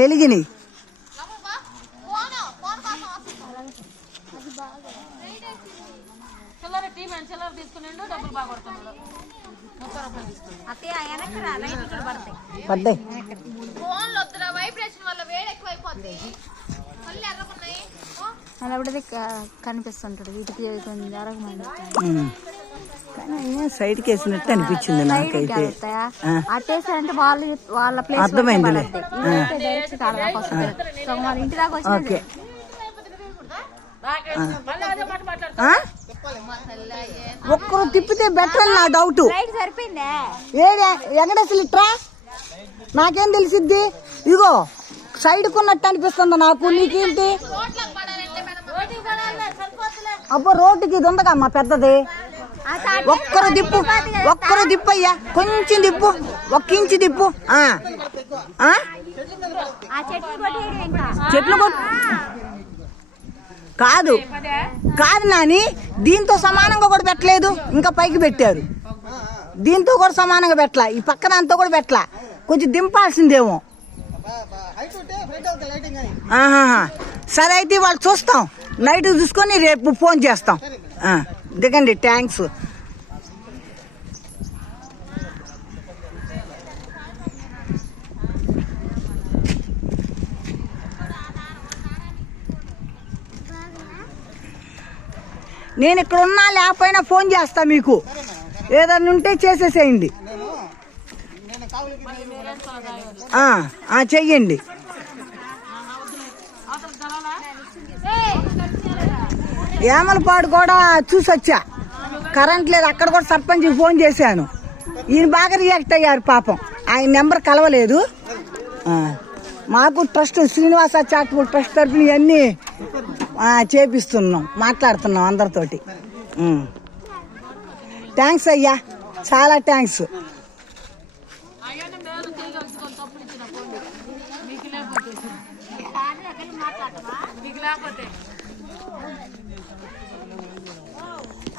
వెలిగినాయి. పడ్డాయి. అలా కనిపిస్తుంటాడు వీటికి జరగమంది. కానీ సైడ్కి వేసినట్టు అనిపించింది నాకైతే. అట్టేసారంటే వాళ్ళ ప్లేస్ అర్థమైందిలే. ఇంటి దాకా ఓకే. ఒక్కరు తిప్పితే బెటర్ అని నా డౌట్. సరిపోయిందే వెంకటేశ్వర ఇట్రా, నాకేం తెలిసిద్ది? ఇగో సైడ్ కొన్నట్టు అనిపిస్తుంది నాకు. నీకేంటి? అబ్బో రోడ్డుకి ఇది ఉందకమ్మా పెద్దది. ఒక్కరు దిప్పు అయ్యా, కొంచెం దిప్పు, ఒక్క ఇంచు దిప్పు. చెట్లు కాదు కాదు నాని, దీంతో సమానంగా కూడా పెట్టలేదు, ఇంకా పైకి పెట్టారు. దీంతో కూడా సమానంగా పెట్టలా, ఈ పక్క దాంతో కూడా పెట్టలా, కొంచెం దింపాల్సిందేమో. సరే అయితే వాళ్ళు చూస్తాం, నైట్ చూసుకొని రేపు ఫోన్ చేస్తాం. దిగండి, థ్యాంక్స్. నేను ఇక్కడ ఉన్నా లేకపోయినా ఫోన్ చేస్తా మీకు, ఏదన్నా ఉంటే చేసేసేయండి. చెయ్యండి. ఏమలపాడు కూడా చూసొచ్చా, కరెంట్ లేదు, అక్కడ కూడా సర్పంచ్కి ఫోన్ చేశాను. ఈయన బాగా రియాక్ట్ అయ్యారు పాపం, ఆయన నెంబర్ కలవలేదు. మాకు ట్రస్ట్ శ్రీనివాస చారిటబుల్ ట్రస్ట్ తరఫున ఇవన్నీ చేపిస్తున్నాం, మాట్లాడుతున్నాం అందరితోటి. థ్యాంక్స్ అయ్యా, చాలా థ్యాంక్స్.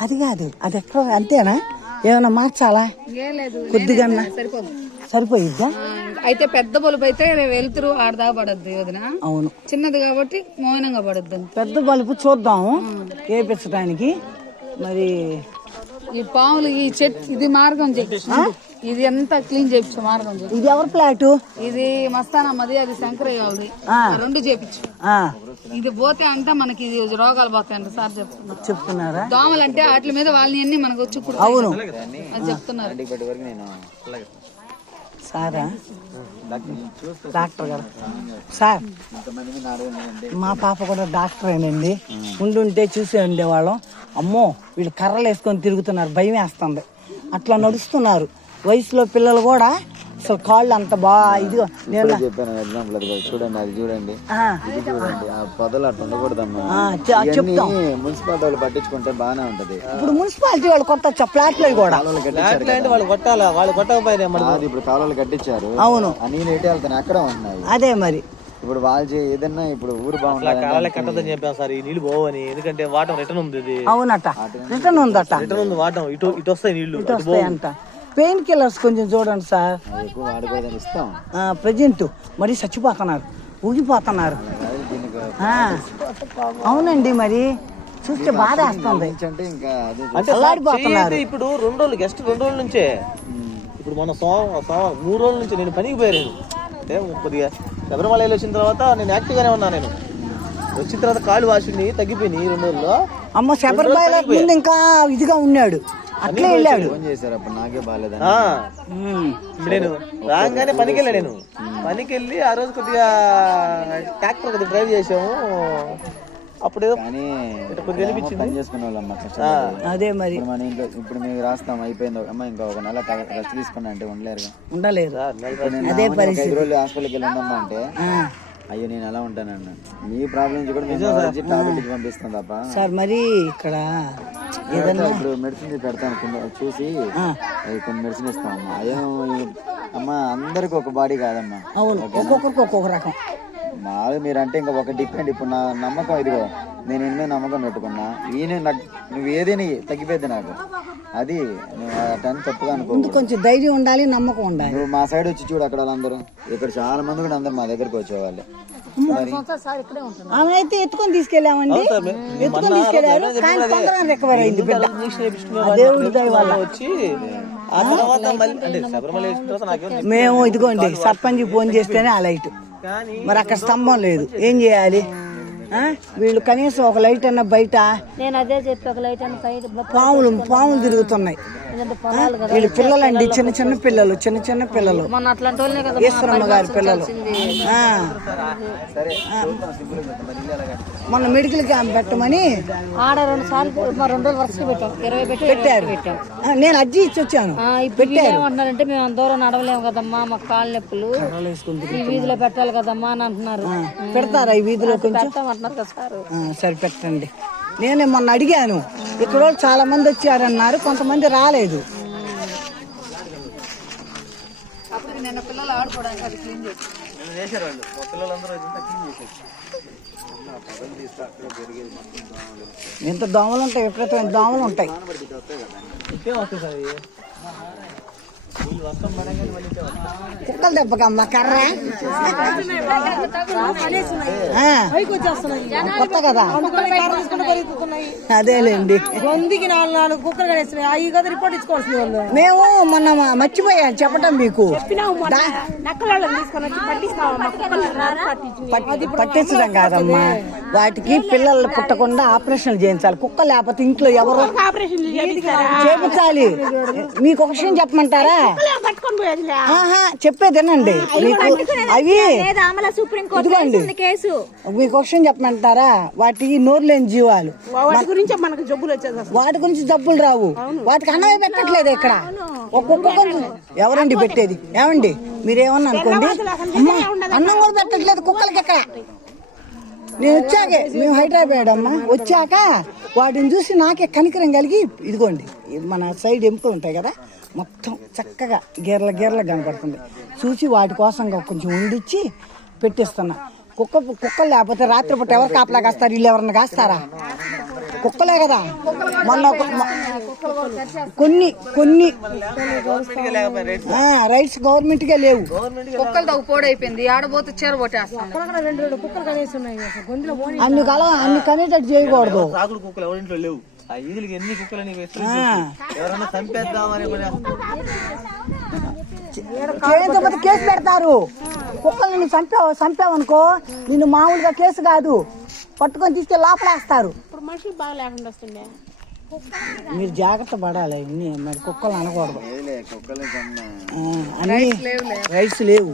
అది కాదు, అది ఎక్కడ అంతేనా? ఏమైనా మార్చాలా? కొద్దిగా సరిపోయిద్దా? అయితే పెద్ద బలుపు అయితే వెళ్తురు ఆడదా పడద్దు వదిన. అవును, చిన్నది కాబట్టి మౌనంగా పడద్దు. పెద్ద బలుపు చూద్దాము వేపించడానికి. మరి ఈ పాములు ఈ చెట్టు ఇది మార్గం ఇది ఎంత క్లీన్ చేయించు మార్గం. ఇది ఎవరి ఫ్లాట్? ఇది మస్తానమ్మది, అది శంకరయ్యది. రెండు చేపించు. ఇది పోతే అంటే మనకి రోగాలు పోతాయంట సార్ చెప్తున్నారా? దోమలు అంటే వాటి మీద వాళ్ళని అన్ని మనకు వచ్చి. అవును అది చెప్తున్నారు సారా. డాక్టర్ గారు సార్, మా పాప కూడా డాక్టరేనండి. ఉండుంటే చూసే ఉండేవాళ్ళం. అమ్మో వీళ్ళు కర్రలు వేసుకొని తిరుగుతున్నారు, భయం వేస్తుంది. అట్లా నడుస్తున్నారు వయసులో పిల్లలు కూడా. అసలు కాళ్ళు అంత బాగా ఇదిగో నేను చెప్పాను ఎగ్జాంపుల్. అది చూడండి, అది చూడండి, ఇది చూడండి. ఆ పొదలు అట్లా ఉండకూడదమ్మా. చెప్తాం, మున్సిపాలిటీ వాళ్ళు పట్టించుకుంటే బాగానే ఉంటది. ఇప్పుడు మున్సిపాలిటీ వాళ్ళు కొత్త ఫ్లాట్లు కూడా వాళ్ళు కొట్టాలా, వాళ్ళు కొట్టకపోయినా ఇప్పుడు కాలువలు కట్టించారు. అవును, నేను ఎటు వెళ్తాను అక్కడ ఉన్నాయి. అదే మరి ఇప్పుడు వాళ్ళు ఏదన్నా ఇప్పుడు ఊరు బాగుంటుంది కట్టదని చెప్పాను సార్, ఈ నీళ్ళు పోవని. ఎందుకంటే వాటం రిటర్న్ ఉంది. అవునట, రిటర్న్ ఉందట. రిటర్న్ ఉంది వాటం, ఇటు వస్తాయి నీళ్లు, ఇటు వస్తాయి అంట. పెయిన్ కిల్లర్స్ కొంచెం చూడండి సార్. ప్రజెంట్ మరి చచ్చిపోతున్నారు, ఊగిపోతున్నారు. అవునండి, మరి చూస్తే బాధ వేస్తుంది. అంటే ఇప్పుడు 2 రోజులు గెస్ట్ 2 రోజుల నుంచే. ఇప్పుడు మన 3 రోజుల నుంచి నేను పనికి పోయాను. అంటే కొద్దిగా శబరిమల వచ్చిన తర్వాత నేను యాక్టివ్ గానే ఉన్నా. నేను వచ్చిన తర్వాత కాళ్ళు వాసింది తగ్గిపోయినాయి 2 రోజుల్లో. అమ్మ శబరిమల ముందు ఇంకా ఇదిగా ఉన్నాడు, అట్లే వెళ్ళాడు. నేను రాగానే పనికి వెళ్ళా. నేను పనికి వెళ్ళి ఆ రోజు కొద్దిగా ట్రాక్టర్ కొద్దిగా డ్రైవ్ చేసాము. అప్పుడు అదే మరి ఇప్పుడు మేము రాస్తాం అయిపోయింది అమ్మ, ఇంకా ఒక నెల రెస్ట్ తీసుకున్నా అంటే ఉండలేదు. అదే పరిస్థితి. 5 రోజులు హాస్పిటల్కి వెళ్ళి ఉండమ్మా అంటే అయ్యో నేను ఎలా ఉంటానన్న. మీ ప్రాబ్లం నుంచి కూడా మేము టాబ్లెట్ పంపిస్తాం తప్ప సార్. మరి ఇక్కడ ఇప్పుడు మెడిసిన్ పెడతాను చూసి కొన్ని మెడిసిన్ ఇస్తామమ్మా. అయ్యో అమ్మా, అందరికి ఒక బాడీ కాదమ్మా. అవును, ఒక్కొక్కరికి ఒక్కొక్క రకం. మాది మీరంటే ఇంకా ఒక డిపెండ్. ఇప్పుడు నా నమ్మకం ఇదిగో, నేను ఎన్నో నమ్మకం పెట్టుకున్నా. ఈయన నువ్వు ఏదైనా తగ్గిపోద్ది నాకు. అది నువ్వు అటని తప్పుగా అనుకో. ముందు కొంచెం ధైర్యం ఉండాలి, నమ్మకం ఉండాలి. నువ్వు మా సైడ్ వచ్చి చూడు, అక్కడ వాళ్ళందరూ ఇక్కడ చాలా మంది కూడా అందరు మా దగ్గరకు వచ్చేవాళ్ళే. మరి ఆమె అయితే ఎత్తుకొని తీసుకెళ్ళామండి, ఎత్తుకొని తీసుకెళ్లారు. కానీ తొందరగా రికవర్ అయింది బిడ్డ. దేవుడి దయ వల్ల వచ్చి ఆ తర్వాత మళ్ళీ అంటే శబరిమల వేసిన తర్వాత నాకేం మేము ఇదిగోండి సర్పంచ్ ఫోన్ చేస్తేనే ఆ లైట్, మరి అక్కడ స్తంభం లేదు, ఏం చేయాలి? వీళ్ళు కనీసం ఒక లైట్ అన్న బయట, నేను అదే చెప్పి ఒక లైట్ అని బయట పాములు తిరుగుతున్నాయి. వీళ్ళు పిల్లలండి, చిన్న చిన్న పిల్లలు, చిన్న చిన్న పిల్లలు, మొన్న అట్లాంటి వాళ్ళనే కదా ఈశ్వరమ్మ గారి పిల్లలు. మొన్న మెడికల్ క్యాంప్ పెట్టమని ఆడ 2 సార్లు 2 రోజులు వరుస పెట్టాం, 20 పెట్టారు. నేను అజ్జి ఇచ్చి వచ్చాను. ఏమంటున్నారంటే మేము అంత దూరం నడవలేము కదమ్మా, మాకు కాళ్ళ నొప్పులు, ఈ వీధిలో పెట్టాలి కదమ్మా అని అంటున్నారు. పెడతారా ఈ వీధిలో కొంచెం? సరే పెట్టండి. నేనే మొన్న అడిగాను, ఇక్కడ వాళ్ళు చాలా మంది వచ్చారన్నారు, కొంతమంది రాలేదు. నిన్న పిల్లలు ఆడుకోవడానికి అది క్లీన్ చేశారు వాళ్ళు, మా పిల్లలందరూ ఇదంతా క్లీన్ చేశారు. ఎంత దోమలు ఉంటాయి, విపరీతమైన దోమలు ఉంటాయి. ఇంకేం వస్తాయి సార్ ఇవి? ఈ వర్షం పడంగానే మళ్ళీ ఇంకేం వస్తాయి. కుక్కల దెబ్బకమ్మ కర్ర కొత్త కదా, అదేలేండి. మేము మొన్న మర్చిపోయాను చెప్పటం మీకు, పట్టించడం కాదమ్మా, వాటికి పిల్లలు పుట్టకుండా ఆపరేషన్లు చేయించాలి. కుక్క లేకపోతే ఇంట్లో ఎవరు చేయించాలి. మీకు ఒక విషయం చెప్పమంటారా? చెప్పేదేనండి మీకు, అవి ఇదిగోండి మీకు ఒక విషయం చెప్పమంటారా, వాటికి నోరు లేని జీవాలు, వాటి గురించి జబ్బులు రావు. వాటికి అన్నమే పెట్టట్లేదు ఇక్కడ. ఒక్కొక్క ఎవరండి పెట్టేది? ఏమండి మీరేమన్నా అనుకోండి, అమ్మా అన్నం కూడా పెట్టట్లేదు కుక్కలకి ఇక్కడ. నేను వచ్చాకే, మేము హైదరాబాద్ అమ్మా, వచ్చాక వాటిని చూసి నాకే కనికరం కలిగి, ఇదిగోండి మన సైడ్ ఎముకలు ఉంటాయి కదా, మొత్తం చక్కగా గీర్ల గీర్ల కనపడుతుంది. చూసి వాటి కోసం కొంచెం వండిచ్చి పెట్టిస్తున్నా. కుక్కలు లేకపోతే రాత్రిపూట ఎవరు కాపలా కాస్తారు? వీళ్ళు ఎవరన్నా కాస్తారా? కుక్కలే కదా. మొన్న కొన్ని రైట్స్ గవర్నమెంట్ గా లేవు. కుక్కలు తగ్గిపోడైపోయింది, ఆడబోతే చీర కొట్టేస్తాను. అన్ని కనేటట్టు చేయకూడదు. సాగుడు కుక్కలు ఎవరింట్లో లేవు. ఆ ఈదులకి ఎన్ని కుక్కలని ఎవరన్నా చంపేద్దామని చేయకపోతే కేసు పెడతారు. కుక్కలు నువ్వు చంపావనుకో, నిన్ను మామూలుగా కేసు కాదు, పట్టుకొని తీసుకెళ్ళి లోపలేస్తారు. మీరు జాగ్రత్త పడాలి. ఇన్ని మరి కుక్కలు అనకూడదు. అన్ని రైట్స్ లేవు.